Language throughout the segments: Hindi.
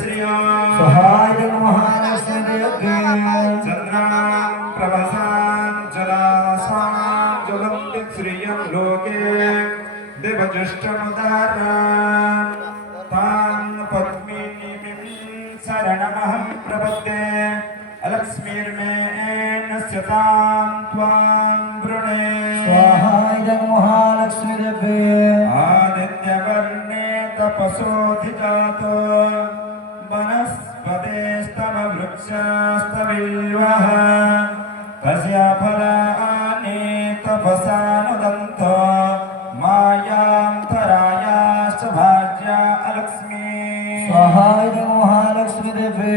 श्रिया सहाय महालक्ष्मी देवी चंद्रां प्रभसां जलासां ज्वलन्ति श्रियं लोके देवजुष्टमुदारां तां पद्मिनीं शरणमहं प्रपद्ये अलक्ष्मीर्मेन स्यतां त्वां वृणे सहाय महालक्ष्मी देवी आदित्यवर्णे तपसोऽधिजातो वनस्पतेस्तववृक्षस्तविल्वः तस्य फलानि तपसानुदन्तो मायान्तरायाश्च भाज्या अलक्ष्मी सहाय महालक्ष्मी देवी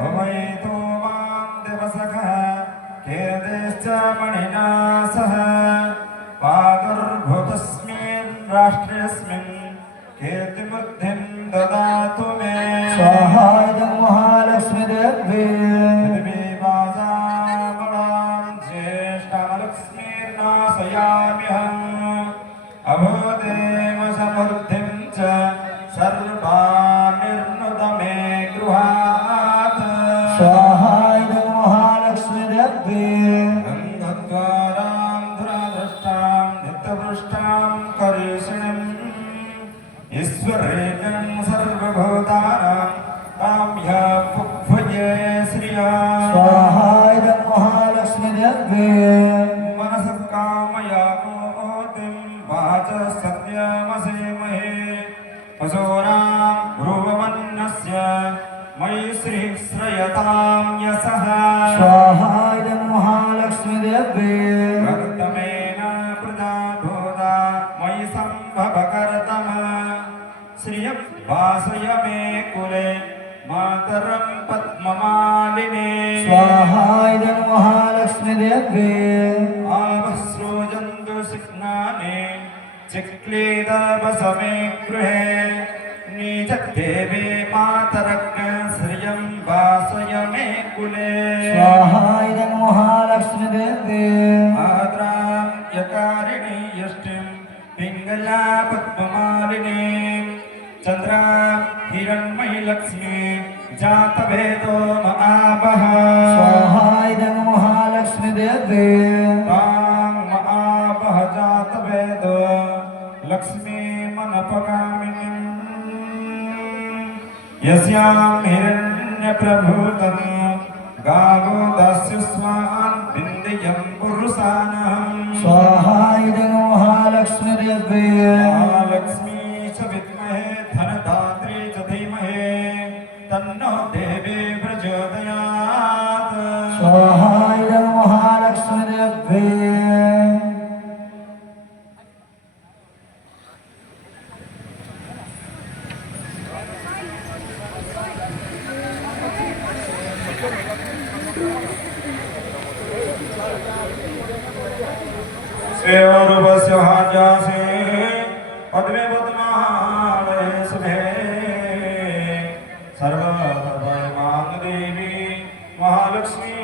भवैतो मां देवसखः कीर्तिश्च मणिना सह पादुर्भूतस्मिन् राष्ट्रेऽस्मिन् कीर्तिवृद्धिं ददातु मे सहाय महालक्ष्मी देवी पृथिवीवासामलां ज्येष्ठालक्ष्मीर्नाशयाम्यहम् अभूदेव समृद्धिं च सर्वानिर्नुत मे गृहात् सहाय महालक्ष्मी देवी गन्धद्वारां धुरादृष्टां नित्यपृष्टां करीषिणीम् ईश्वरेकं सर्वभूतानां काम्या पुग्भजे श्रिया सहाय महालक्ष्मी देवी मनसः कामया कोटिं वाच सत्यमसेमहे पशूनां भ्रुवमन्नस्य मयि श्रीः श्रयतां यशः सहाय महालक्ष्मी देवी कर्तमेन प्रजाभूता मयि सम्भवकर्तम श्रियं वासय मे कुले मातरं पद्ममालिने सहाय महालक्ष्मी देवी आवस्रोजन्तु सिघ्नानि चिक्लीदवसमे गृहे नीचदेवी मातरज्ञ श्रियं वासय मे कुले सहाय महालक्ष्मी देवी आद्रां यकारिणी यष्टिं पिङ्गला पद्ममालिनीं चन्द्रा हिरण्मयी लक्ष्मी जातभेदो महाबः सहाय महालक्ष्मी देवी तां महाबः जातभेदो लक्ष्मी मनपगामिनीं यस्यां हिरण्यप्रभूतं गावो दास्यस्वान् विन्दयं पुरुषानहम् सहाय महालक्ष्मी देवी महालक्ष्मी च विद्महे धनधात्री च धीमहि तन्नो देवी प्रचोदयात् सहाय महालक्ष्मी देवी श्रेयोरुपस्य हाज्यासे पद्मे पद्मालये शुभे सर्वभयमां देवी महालक्ष्मी